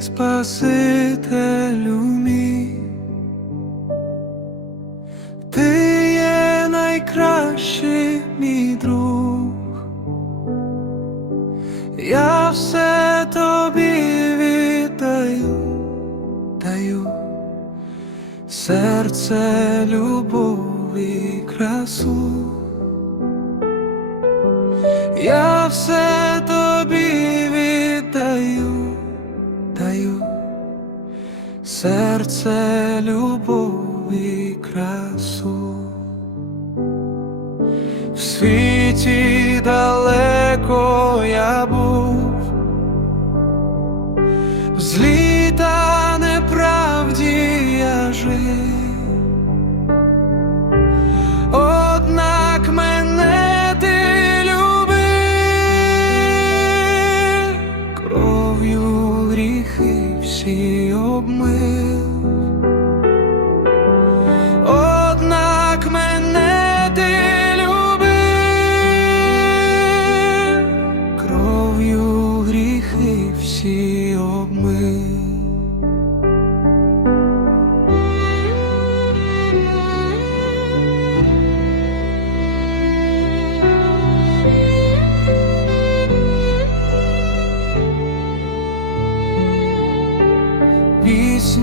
Спасителю мій, ти є найкращий мій друг, я все тобі віддаю, даю. Серце любов і красу. Я все серце любов і красу. В світі далеко я всі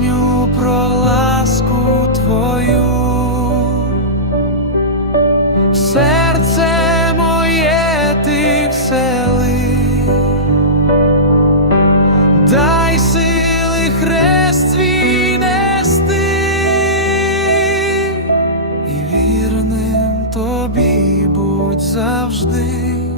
пісню про ласку твою, серце моє ти всели, дай сили хрест свій нести, і вірним тобі будь завжди.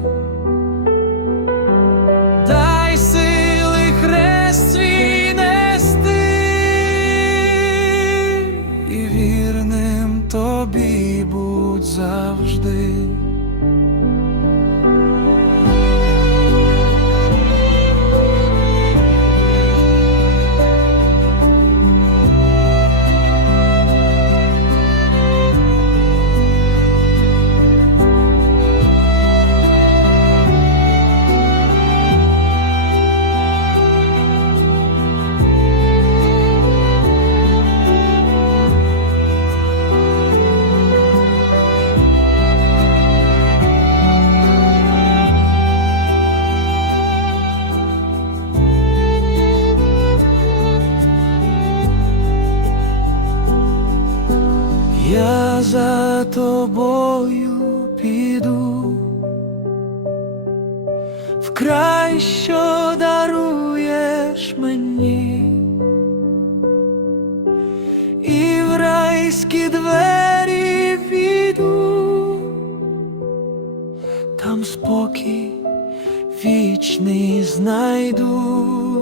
Я за тобою піду, в край, що даруєш мені, і в райські двері війду, там спокій вічний знайду.